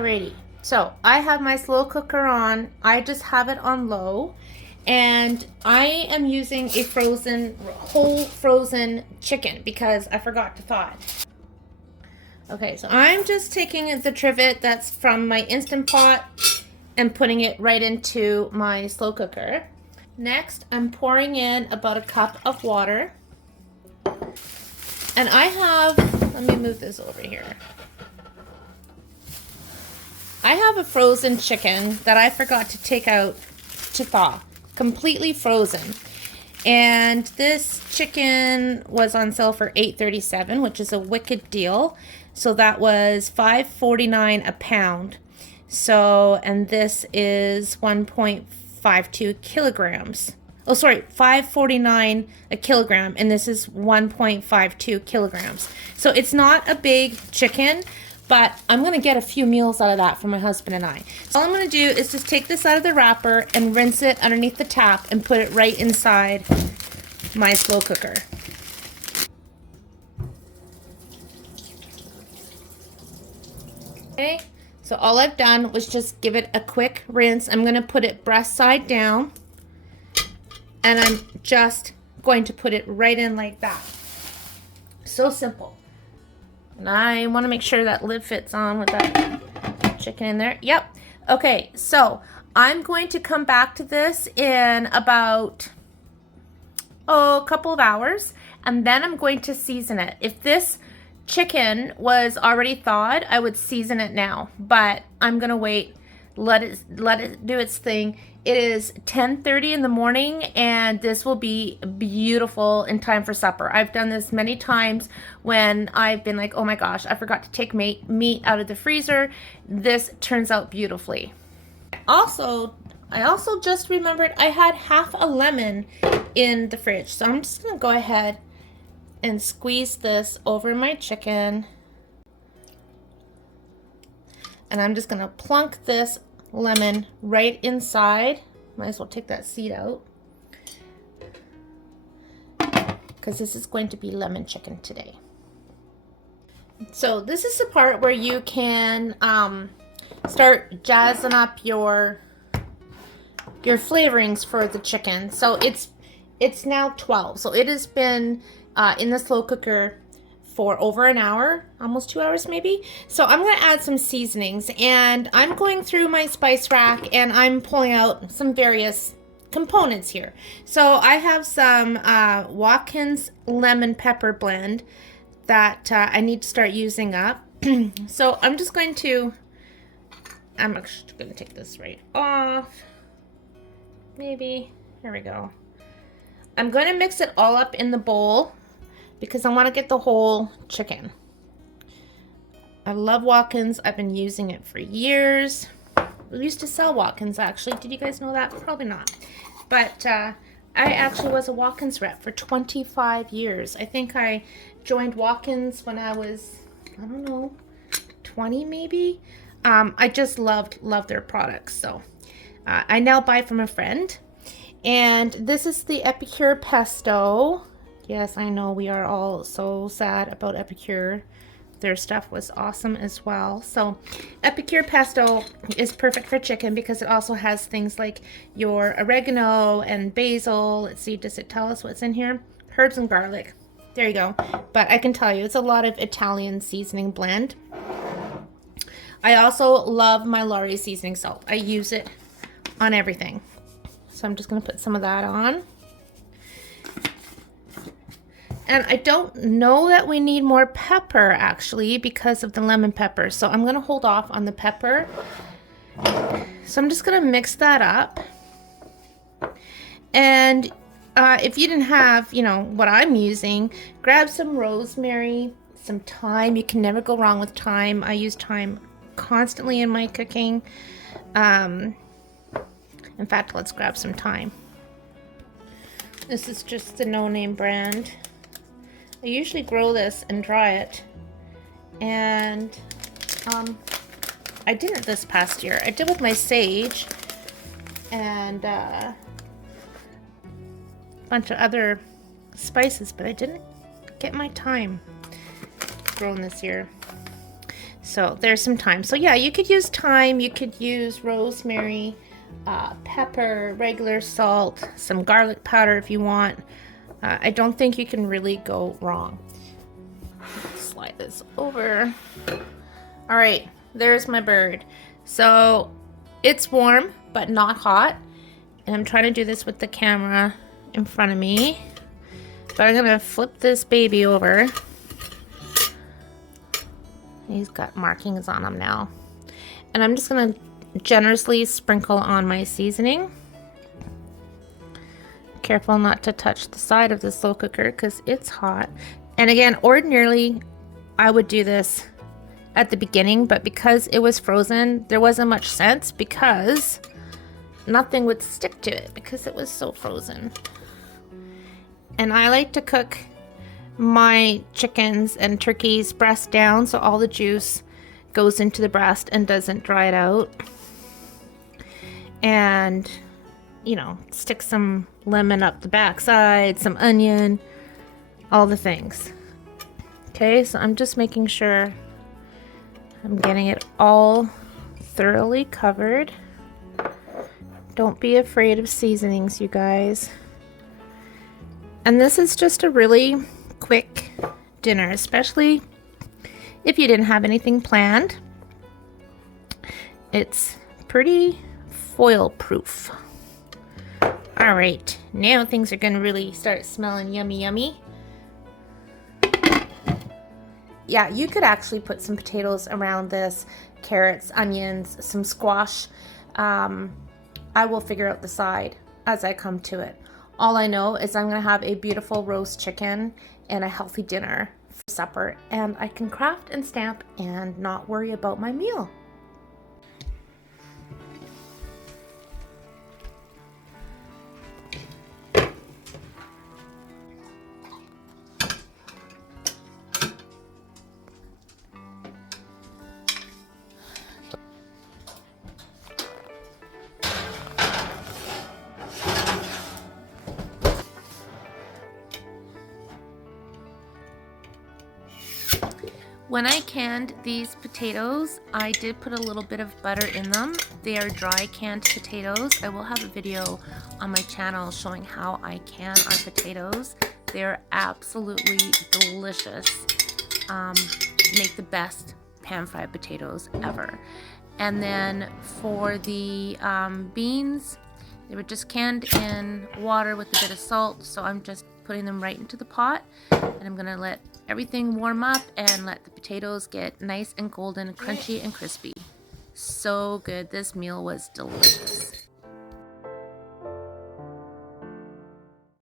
Alrighty, so I have my slow cooker on. I just have it on low, and I am using a whole frozen chicken because I forgot to thaw it. Okay, so I'm just taking the trivet that's from my Instant Pot and putting it right into my slow cooker. Next, I'm pouring in about a cup of water. And I have, let me move this over here. I have a frozen chicken that I forgot to take out to thaw, completely frozen. And this chicken was on sale for $8.37, which is a wicked deal. So that was $5.49 a pound. So, and this is 1.52 kilograms. Oh, sorry, $5.49 a kilogram, and this is 1.52 kilograms. So it's not a big chicken, but I'm gonna get a few meals out of that for my husband and I. So all I'm gonna do is just take this out of the wrapper and rinse it underneath the tap and put it right inside my slow cooker. Okay, so all I've done was just give it a quick rinse. I'm gonna put it breast side down, and I'm just going to put it right in like that. So simple. And I want to make sure that lid fits on with that chicken in there. Yep. Okay, so I'm going to come back to this in about a couple of hours, and then I'm going to season it. If this chicken was already thawed, I would season it now, but I'm gonna wait, let it do its thing. It is 10:30 in the morning, and this will be beautiful in time for supper. I've done this many times when I've been like, oh my gosh, I forgot to take meat out of the freezer. This turns out beautifully. I also just remembered I had half a lemon in the fridge, so I'm just gonna go ahead and squeeze this over my chicken, and I'm just gonna plunk this lemon right inside. Might as well take that seed out because this is going to be lemon chicken today. So this is the part where you can start jazzing up your flavorings for the chicken. So it's now 12, so it has been in the slow cooker for over an hour, almost 2 hours maybe. So I'm going to add some seasonings, and I'm going through my spice rack and I'm pulling out some various components here. So I have some Watkins lemon pepper blend that I need to start using up. So I'm actually going to take this right off. Maybe, there we go. I'm going to mix it all up in the bowl because I want to get the whole chicken. I love Watkins. I've been using it for years. We used to sell Watkins, actually. Did you guys know that? Probably not. But I actually was a Watkins rep for 25 years. I think I joined Watkins when I was, I don't know, 20 maybe. I just loved their products. So I now buy from a friend. And this is the Epicure Pesto. Yes, I know we are all so sad about Epicure. Their stuff was awesome as well. So Epicure Pesto is perfect for chicken because it also has things like your oregano and basil. Let's see, does it tell us what's in here? Herbs and garlic. There you go. But I can tell you, it's a lot of Italian seasoning blend. I also love my Lari seasoning salt. I use it on everything. So I'm just going to put some of that on. And I don't know that we need more pepper, actually, because of the lemon pepper. So I'm going to hold off on the pepper. So I'm just going to mix that up. And if you didn't have, what I'm using, grab some rosemary, some thyme. You can never go wrong with thyme. I use thyme constantly in my cooking. In fact, let's grab some thyme. This is just the no-name brand. I usually grow this and dry it, and I didn't this past year. I did with my sage and a bunch of other spices, but I didn't get my thyme grown this year. So there's some thyme. So yeah, you could use thyme, you could use rosemary, pepper, regular salt, some garlic powder if you want. I don't think you can really go wrong. Slide this over. All right, there's my bird. So it's warm, but not hot. And I'm trying to do this with the camera in front of me. But I'm gonna flip this baby over. He's got markings on him now. And I'm just gonna generously sprinkle on my seasoning. Careful not to touch the side of the slow cooker because it's hot. And again, ordinarily I would do this at the beginning, but because it was frozen, there wasn't much sense because nothing would stick to it because it was so frozen. And I like to cook my chickens and turkeys breast down so all the juice goes into the breast and doesn't dry it out. And, you know, stick some lemon up the backside, some onion, all the things. Okay, so I'm just making sure I'm getting it all thoroughly covered. Don't be afraid of seasonings, you guys. And this is just a really quick dinner, especially if you didn't have anything planned. It's pretty foil proof. All right, now things are gonna really start smelling yummy yummy. Yeah, you could actually put some potatoes around this, carrots, onions, some squash. I will figure out the side as I come to it. All I know is I'm gonna have a beautiful roast chicken and a healthy dinner for supper, and I can craft and stamp and not worry about my meal. When I canned these potatoes, I did put a little bit of butter in them. They are dry canned potatoes. I will have a video on my channel showing how I can our potatoes. They're absolutely delicious. Make the best pan-fried potatoes ever. And then for the beans, they were just canned in water with a bit of salt, so I'm just putting them right into the pot, and I'm gonna let everything warm up and let the potatoes get nice and golden, crunchy and crispy. So good. This meal was delicious.